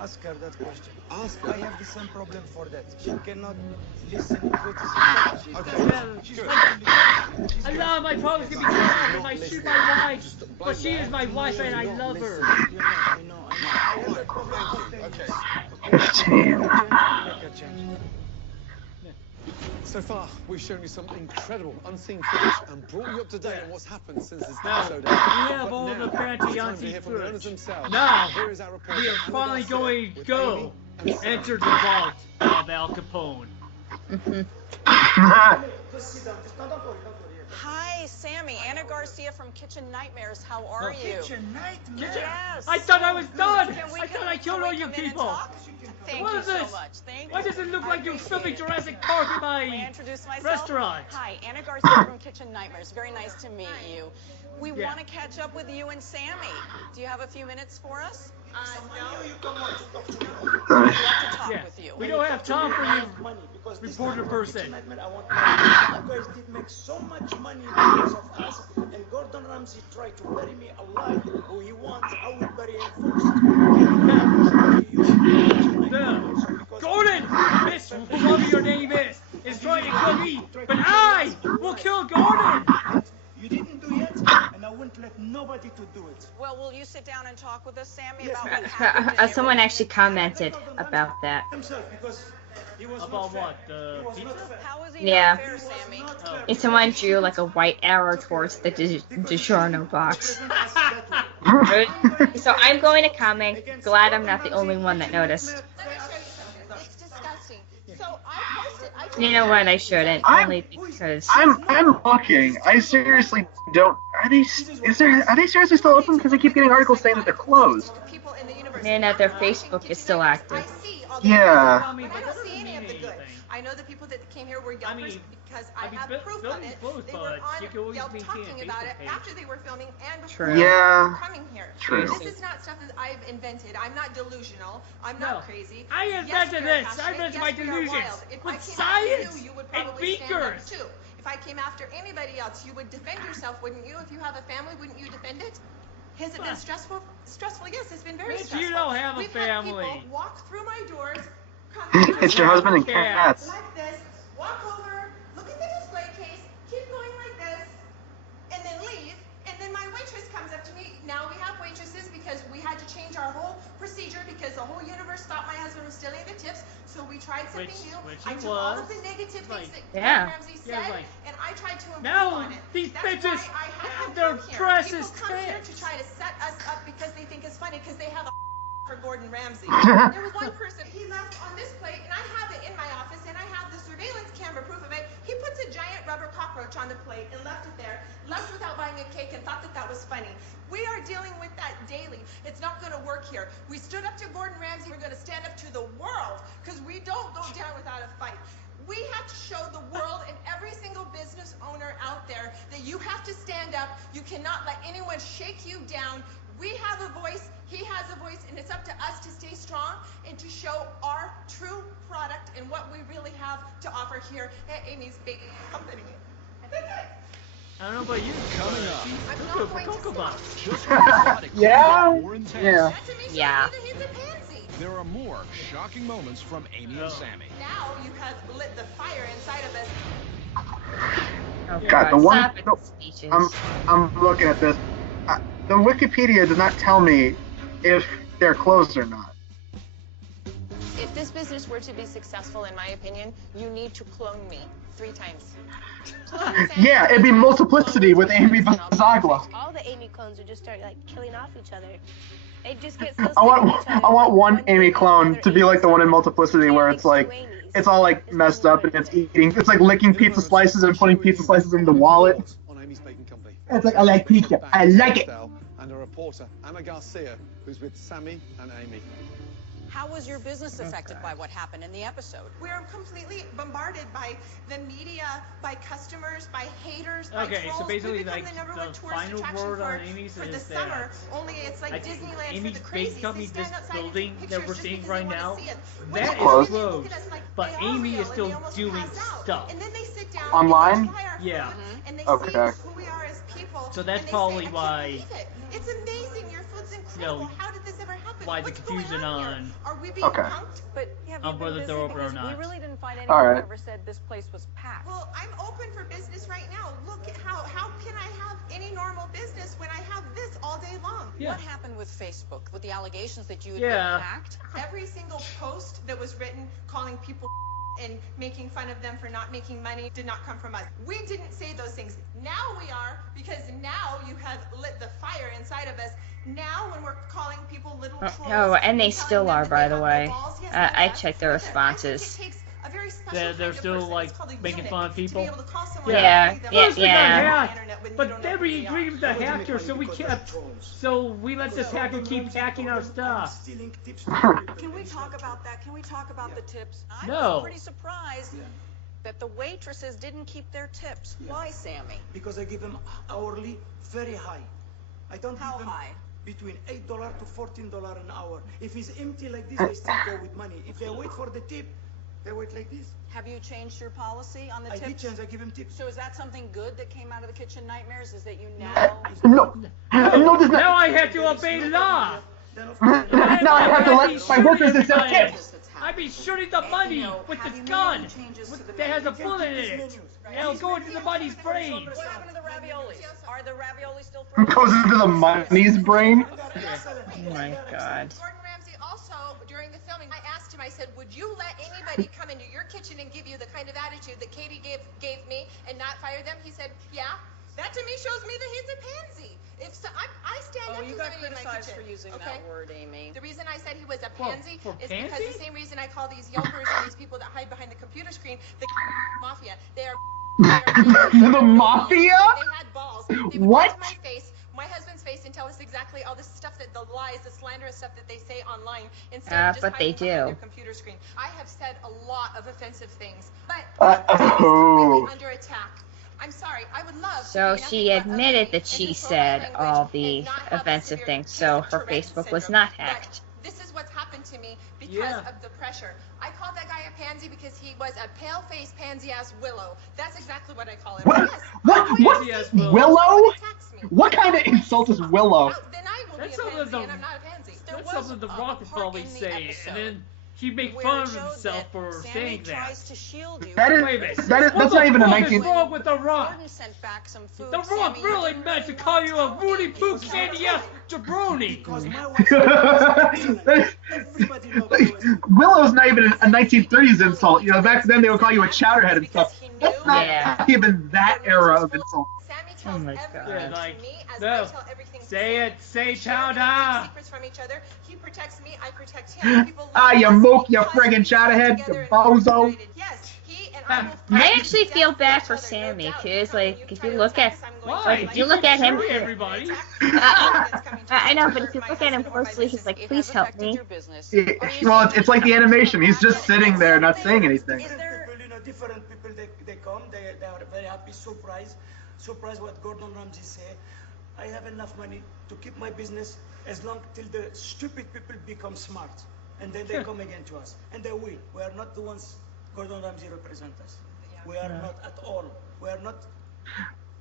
Ask her that question. Ask I her. have the same problem for that. She cannot listen to criticism. She's Well, like I love my problems can be solved if I shoot my wife, but she is my wife and I love her. I know. I have that problem for things. Okay. So far, we've shown you some incredible unseen footage and brought you up to date on what's happened since this Now, episode we ended. have But all now, the fancy it's time to unseen hear from the owners footage. themselves. Now, Here is our reporter, we are Anna finally Garcia, going to with go Amy and Sam. enter the vault of Al Capone. Just sit down. Just don't worry. Hi, Sammy. Anna Garcia from Kitchen Nightmares. How are you? Kitchen nightmare. Yes. I thought I was done! Can we I thought come- I killed can we all you come in and people! talk? Thank What you is this? so much. Thank Why you. does it look like you're appreciate filming it. Jurassic Park in May I my introduce myself? restaurant? Hi, Anna Garcia from Kitchen Nightmares. Very nice to meet you. We Yeah. want to catch up with you and Sammy. Do you have a few minutes for us? No, you don't want to talk to me. I'd love to talk Yeah. with you. We don't have time for I you. have money because this reporter time person. Kitchen Nightmare, I want money. You guys did make so much money because of us, and Gordon Ramsay tried to bury me alive. Who he wants, I will bury him first. Gordon! Miss, whoever your name is trying to kill me, but I will kill Gordon! You didn't do yet, and I won't let nobody to do it. Well, will you sit down and talk with us, Sammy, about what happened? and Someone actually commented about that. Himself, because he was About not what? fair. The He was pizza? not fair. How was he Yeah. not fair, Sammy? And someone drew like a white arrow towards the DiGiorno box. So I'm going to comment. Glad I'm not the only one that noticed. Let me show you something. It's disgusting. So I posted. You know what? I shouldn't. Only because. I'm looking. I seriously don't. Are they seriously still open? Because I keep getting articles saying that they're closed. people in the universe. And that their Facebook is still active. I see all the Yeah. good, but I don't see any of the good. I know the people that came here were Yelpers because I have proof of it. Both, They but were you can on always Yelp maintain talking a about it Facebook page. after they were filming and before True. they Yeah. were coming here. True. This is not stuff that I've invented. I'm not delusional. I'm No. not crazy. I Yes, invented we are this. I passionate. invented Yes, my we are delusions. wild. If With I came science after you would and probably stand up beakers. too. If I came after anybody else, you would defend yourself, wouldn't you? If you have a family, wouldn't you defend it? Has it been stressful? Stressful, yes, it's been very Bitch, stressful. you don't have a We've family. had people walk through my doors, come It's your husband and cats. like this, walk over, look at the display case, keep going like this, and then leave. And then my waitress comes up to me. Now we have waitresses because we had to change our whole procedure because the whole universe thought my husband was stealing the tips. So we tried something new. Which I he took all was. of the negative things that Yeah. Gordon Ramsay said, and I tried to improve No, on it. these That's bitches why I have their come here. dresses People come here fits. to try to set us up because they think it's funny because they have a for Gordon Ramsay. There was one person, he left on this plate, and I have it in my office, and I have the surveillance camera proof of it. He puts a giant rubber cockroach on the plate and left it there, left without buying a cake, and thought that that was funny. We are dealing with that daily. It's not going to work here. We stood up to Gordon Ramsay. We're going to stand up to the world because we don't go down without a fight. We have to show the world and every single business owner out there that you have to stand up. You cannot let anyone shake you down. We have a voice, he has a voice, and it's up to us to stay strong and to show our true product and what we really have to offer here at Amy's Baking Company. I don't know about you. Coming up. I'm not going to stop. Just when you thought it couldn't Yeah. get more intense, Yeah. Yeah. He's a pansy. there are more shocking moments from Amy and Sammy. Now you have lit the fire inside of us. Oh, God, the one. stop it, No, speeches. I'm looking at this. The Wikipedia does not tell me if they're closed or not. If this business were to be successful, in my opinion, you need to clone me 3 times. Yeah, it'd be multiplicity with Amy Bazagla. All the Amy clones would just start like killing off each other. They just get so sick I of want each other. I want one Amy clone to be like the one in Multiplicity where it's like it's all like messed up and it's like licking pizza slices and putting pizza slices in the wallet. On Amy's Baking Company. It's like I like pizza. I like it. And a reporter, Anna Garcia, who's with Sammy and Amy. How was your business affected by what happened in the episode? We're completely bombarded by the media, by customers, by haters, by Okay, trolls. so basically, we become like, the number the one tourist final attraction word on for, Amy's for the is summer. that Only it's like I think Disneyland Amy's for the Baking crazies. Company, They this stand outside and building take that pictures we're just seeing because right they now, wanna see us. that When is they look closed. at us like But they are Amy real is and still they almost doing pass out. stuff. And then they sit down Online? and they try our Yeah. food, and they Okay. see who we are as people. So that's and they probably say, why- I can't believe it. It's amazing. Your food's incredible. No, How did this ever happen? why the What's going confusion on here? on Are we being Okay. punked? But have you on been whether busy? they're open or Because not. we really didn't find All anyone who right. ever said this place was packed. Well, I'm open for business right now. Look at how can I have any normal business when I have this all day long? Yeah. What happened with Facebook, with the allegations that you had Yeah. been hacked? Every single post that was written calling people and making fun of them for not making money did not come from us. We didn't say those things. Now we are, because now you have lit the fire inside of us. Now when we're calling people little trolls. Oh, and they telling still them are, that by they the have no way. balls, yes, I that's checked their further. responses. I think it takes a very special They're kind of still person. like It's called a making eunuch fun of to be people. able to call someone Yeah, and read them yeah, off the yeah. internet when you But don't know then who we they agreed are. with the hacker, so we kept. So we let this hacker keep hacking our stuff. Can we talk about that? Can we talk about the tips? I No. was pretty surprised that the waitresses didn't keep their tips. Why, Sammy? Because I give them hourly very high. I don't How give them high? between $8 to $14 an hour. If it's empty like this, they still go with money. If they wait for the tip, they wait like this. Have you changed your policy on the I tips? did change. I give them tips. So is that something good that came out of the kitchen nightmares? Is that you now? No, no, there's Now not. I have to obey law. Now I have to let my workers accept tips. I'd be shooting the money with this gun that has a bullet in it. And it'll go into the money's brain. What happened to the raviolis? Are the raviolis still It frozen? goes into the money's brain. Oh my god. Gordon Ramsay also, during the filming, I asked him, I said, would you let anybody come into your kitchen and give you the kind of attitude that Katie gave me and not fire them? He said, yeah. That to me shows me that he's a pansy. If so, I stand up You to got somebody in my criticized kitchen. for using Okay? that word, Amy. The reason I said he was a Well, pansy for is because pansy? the same reason I call these Yelpers and these people that hide behind the computer screen the mafia. They are The mafia? They had balls. They would What? come to my face, my husband's face, and tell us exactly all this stuff that the lies, the slanderous stuff that they say online instead of just but they hiding behind do. their computer screen. I have said a lot of offensive things, but Oh. really under attack. I'm sorry. I would love. So to be she nothing but admitted ugly that and she control my said language all and the not have offensive severe things, so her Tourette's Facebook was syndrome. not But hacked. this is what's happened to me because Yeah. of the pressure. I called that guy a pansy because he was a pale-faced pansy-ass willow. That's exactly what I call him. What? Yes. What? Willow? What kind of insult is Willow? Then I will That's be a something pansy, the- and I'm not a pansy. That's something the Rock would probably say. And then He'd make fun of himself for saying that. Tries to shield you. That is, Wait a minute. that's not even a What 19. is wrong with The Rock? Gordon sent back some food. The Rock Sammy, you really didn't meant to really call want you a tell Rudy Amy. Pook candy-ass jabroni. Because my wife everybody loves you. Willow's not even a 1930s insult. You know, back then they would call you a chowderhead and stuff. That's not even that era of insult. Oh my god. Yeah, like, me as no. I tell everything to Say Sam. it. Say We share chowder. secrets from each other. He protects me. I protect him. People Ah, love you us mook, you because friggin' we stand chowderhead, together you and we're bozo. united. Yes, he and I will I fight actually to feel death bad each for other, no Sammy, doubt. because You like try if to you look at attack us, I'm going to Why? like if you look at him, everybody. I know, but if you look at him closely, he's like, please help me. Well, it's like the animation. He's just sitting there, not saying anything. Different people, they come, they are very happy, surprised what Gordon Ramsay say. I have enough money to keep my business as long till the stupid people become smart. And then they come again to us. And they will. We are not the ones Gordon Ramsay represent us. We are not at all. We are not.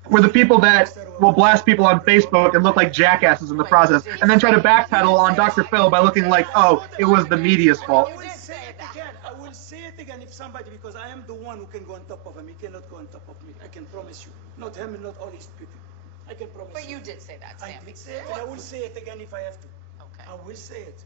We're the people that will blast people on Facebook and look like jackasses in the process, and then try to backpedal on Dr. Phil by looking like, oh, it was the media's fault. I will say it again. I will say it again if somebody, because I am the one who can go on top of him. He cannot go on top of me. I can promise you. Not him and not all his people. I can promise But you did say that, Sammy. I did say it, and I will say it again if I have to. Okay. I will say it.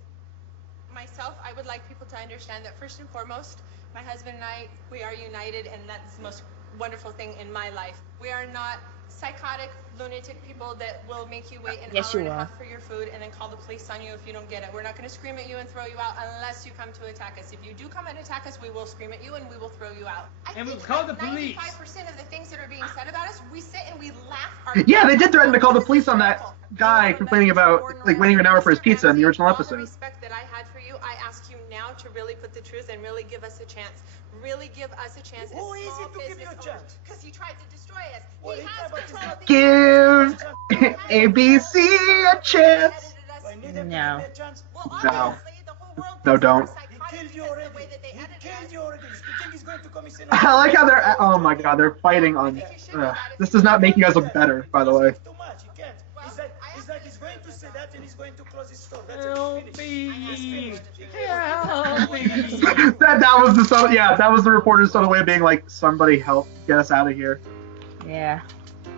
Myself, I would like people to understand that first and foremost, my husband and I, we are united, and that's the most wonderful thing in my life. We are not psychotic, lunatic people that will make you wait an hour and a half for your food and then call the police on you if you don't get it. We're not going to scream at you and throw you out unless you come to attack us. If you do come and attack us, we will scream at you and we will throw you out. And we'll call the police. 95% of the things that are being said about us, we sit and we laugh our Yeah, they did threaten to call the police on that guy complaining about like waiting an hour for his pizza in the original all the episode. respect that I had for you, I ask you now to really put the truth and really give us a chance. Really give us a chance. Who is it to give you a chance? Because he tried to destroy us. What He is has that control of the Give ABC a chance. No. No. No, don't. He killed you already. He killed you already. You think he's going to come and say no? I like how they're. Oh my god, they're fighting on. This does not make you guys look better, by the way. Too much. You can't. He's like he's going to say that and he's going to close his store. That's Help it. me. It's finished. Help me. that was the subtle. Yeah, that was the reporter's subtle way of being like, somebody help get us out of here. Yeah.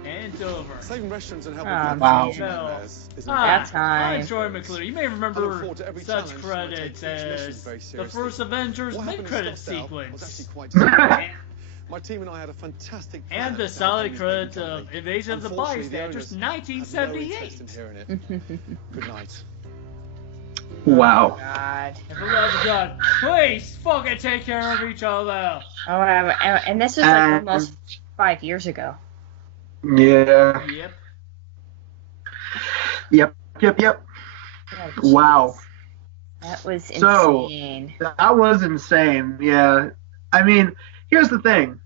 And it's over. Saving restaurants and helping Oh, people wow. out nightmares is That's I'm time. Troy McClure. You may I look remember forward to every such challenge. I credits take each mission as very the seriously. first Avengers What happened in mid-credit Scottsdale was sequence. actually quite disappointing. My team and I had a fantastic plan And the at solid Amy's credits baking of company. Invasion of the Unfortunately, the Bystanders, owners had no interest 1978. in hearing it. Good night. Wow. God. And for the love of God, please fucking take care of each other. Oh, and this was like almost 5 years ago. Yeah. Yep. Yep. Oh, Wow. that was So- insane. That was insane. Yeah. I mean, here's the thing.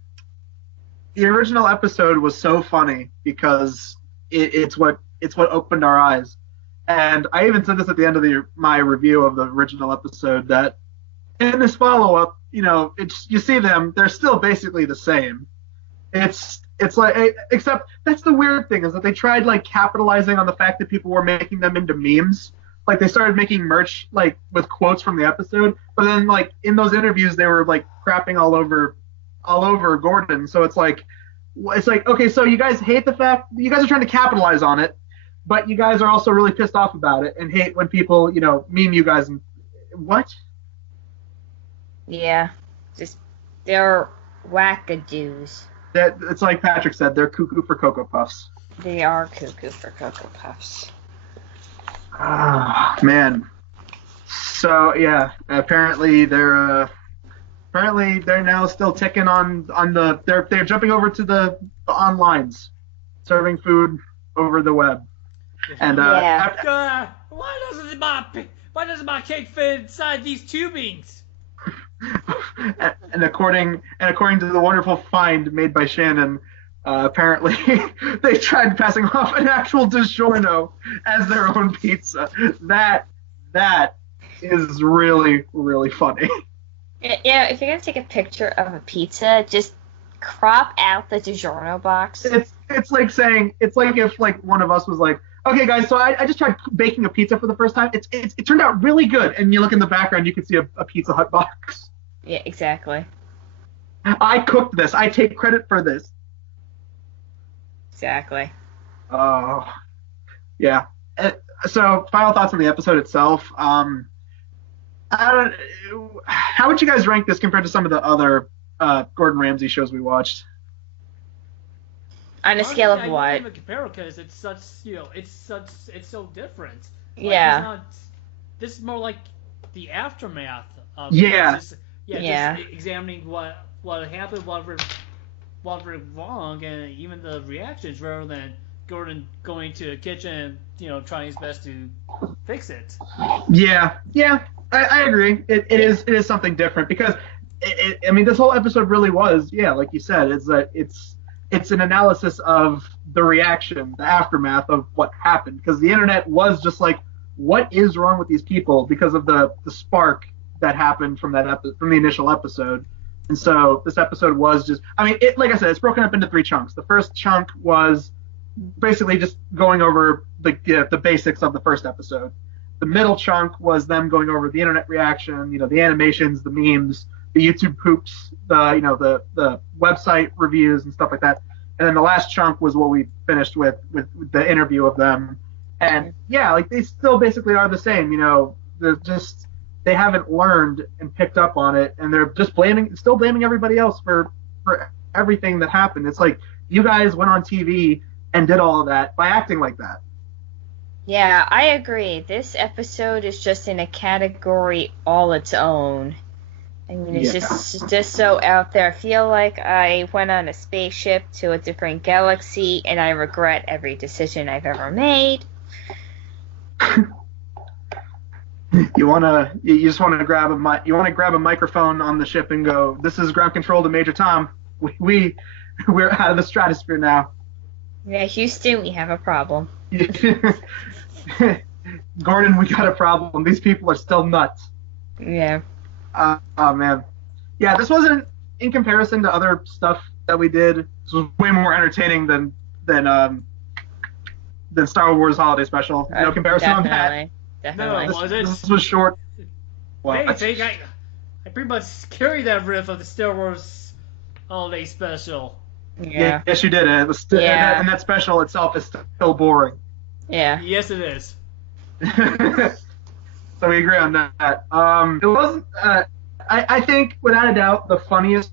The original episode was so funny because it's what opened our eyes. And I even said this at the end of my review of the original episode that in this follow-up, you see them, they're still basically the same. It's like, except that's the weird thing is that they tried like capitalizing on the fact that people were making them into memes. Like they started making merch like with quotes from the episode, but then like in those interviews they were like crapping all over Gordon. So it's like okay, so you guys hate the fact you guys are trying to capitalize on it, but you guys are also really pissed off about it and hate when people meme you guys and what? Yeah. Just, they're wackadoos. That it's like Patrick said, they're cuckoo for Cocoa Puffs. They are cuckoo for Cocoa Puffs. Ah, man. So yeah, apparently they're now still ticking on the they're jumping over to the onlines, serving food over the web. And Yeah. Why doesn't my cake fit inside these tubings? and according to the wonderful find made by Shannon, apparently they tried passing off an actual DiGiorno as their own pizza. That is really, really funny. Yeah, if you're gonna take a picture of a pizza, just crop out the DiGiorno box. It's like saying, it's like if like one of us was like, Okay, guys, so I just tried baking a pizza for the first time. It turned out really good. And you look in the background, you can see a Pizza Hut box. Yeah, exactly. I cooked this. I take credit for this. Exactly. Oh, yeah. So, final thoughts on the episode itself. How would you guys rank this compared to some of the other Gordon Ramsay shows we watched? On a scale of I what? don't even compare because it's such, it's so different. Like, Yeah. This is more like the aftermath of Yeah. Just examining what happened, what went wrong, and even the reactions, rather than Gordon going to the kitchen and trying his best to fix it. Yeah, I agree. It is something different because I mean, this whole episode really was, like you said, it's an analysis of the reaction, the aftermath of what happened, because the internet was just like, what is wrong with these people because of the spark that happened from from the initial episode. And so this episode was just, I mean, like I said, it's broken up into 3 chunks. The first chunk was basically just going over the basics of the first episode. The middle chunk was them going over the internet reaction, the animations, the memes, the YouTube poops, the website reviews and stuff like that. And then the last chunk was what we finished with the interview of them. And like they still basically are the same. They haven't learned and picked up on it, and they're just still blaming everybody else for everything that happened. It's like, you guys went on TV and did all of that by acting like that. Yeah, I agree. This episode is just in a category all its own. I mean, it's just so out there. I feel like I went on a spaceship to a different galaxy, and I regret every decision I've ever made. You just want to grab a microphone on the ship and go, "This is ground control to Major Tom. We're out of the stratosphere now." Yeah, Houston, we have a problem. Gordon, we got a problem. These people are still nuts. Yeah. Oh man. Yeah, this wasn't, in comparison to other stuff that we did, this was way more entertaining than Star Wars Holiday Special. No comparison on that. Definitely. No, this was short. I pretty much carried that riff of the Star Wars Holiday Special. Yeah. Yes, you did. And that special itself is still boring. Yeah. Yes, it is. So we agree on that. It wasn't. I think, without a doubt, the funniest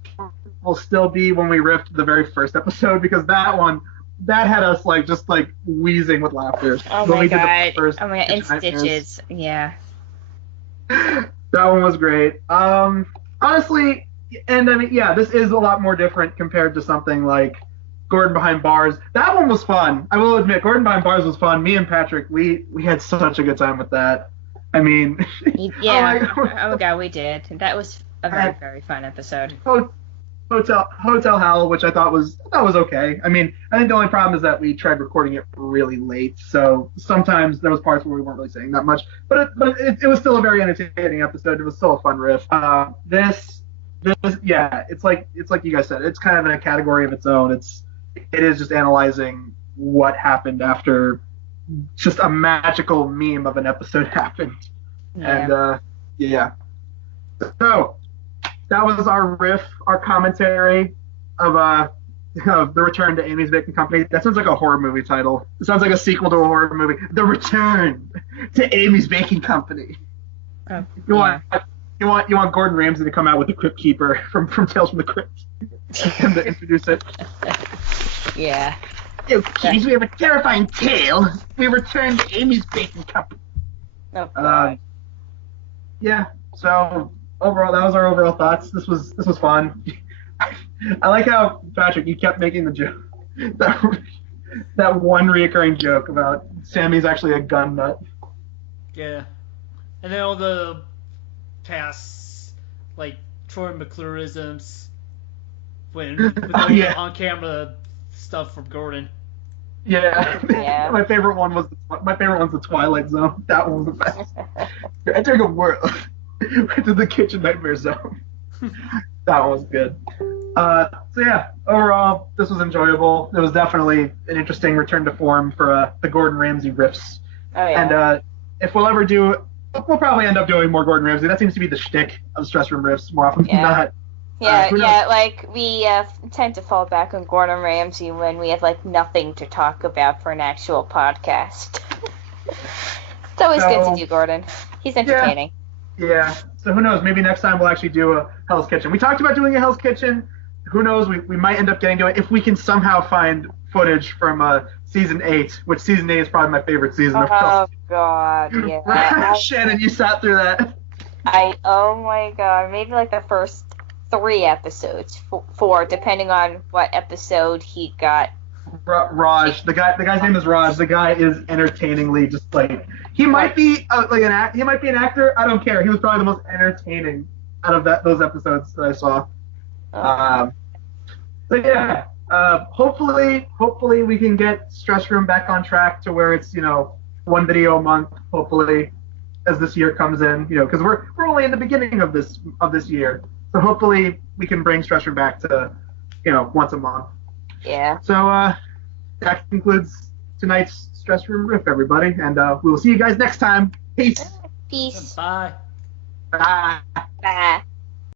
will still be when we riffed the very first episode, because that had us just wheezing with laughter. Oh my god! In stitches. Yeah. That one was great. Honestly, and I mean, this is a lot more different compared to something like Gordon Behind Bars. That one was fun. I will admit, Gordon Behind Bars was fun. Me and Patrick, we had such a good time with that. I mean, yeah. Oh my god, we did. That was a very, very fun episode. Hotel Hell, which I thought was okay. I mean, I think the only problem is that we tried recording it really late, so sometimes there was parts where we weren't really saying that much. But it was still a very entertaining episode. It was still a fun riff. This, it's like you guys said, it's kind of in a category of its own. It is just analyzing what happened after just a magical meme of an episode happened. Yeah. And so that was our riff, our commentary of the Return to Amy's Baking Company. That sounds like a horror movie title. It sounds like a sequel to a horror movie. The Return to Amy's Baking Company. Oh, you want Gordon Ramsay to come out with the Crypt Keeper from Tales from the Crypt and to introduce it. Yeah. Oh, kids, we have a terrifying tale. We return to Amy's Baking Company. Oh, yeah. So overall, that was our overall thoughts. This was fun. I like how, Patrick, you kept making the joke, that one reoccurring joke about Sammy's actually a gun nut. Yeah, and then all the past Troy McClureisms when on camera stuff from Gordon. Yeah. My favorite one's the Twilight Zone. That one was the best. You're entering a world. Went to the kitchen nightmare zone. That one was good. So yeah, overall, this was enjoyable. It was definitely an interesting return to form for the Gordon Ramsay riffs. Oh, yeah. And if we'll ever do, we'll probably end up doing more Gordon Ramsay. That seems to be the shtick of Stress Room riffs more often than not. Yeah, like we tend to fall back on Gordon Ramsay when we have like nothing to talk about for an actual podcast. It's always good to do Gordon. He's entertaining. Yeah. So who knows? Maybe next time we'll actually do a Hell's Kitchen. We talked about doing a Hell's Kitchen. Who knows? We might end up getting to it if we can somehow find footage from season 8, which season 8 is probably my favorite season of Hell's Kitchen. Oh God, yeah. Shannon, you sat through that. Oh my God, maybe like the first 3 episodes, 4, depending on what episode he got. Raj, the guy's name is Raj. The guy is entertainingly just like he might be he might be an actor. I don't care. He was probably the most entertaining out of those episodes that I saw. So yeah, hopefully we can get Stress Room back on track to where it's 1 video a month. Hopefully, as this year comes in, because we're only in the beginning of this year. So hopefully we can bring Stress Room back to once a month. Yeah. So that concludes tonight's Stress Room Riff, everybody, and we will see you guys next time. Peace. Peace. Bye. Bye. Bye.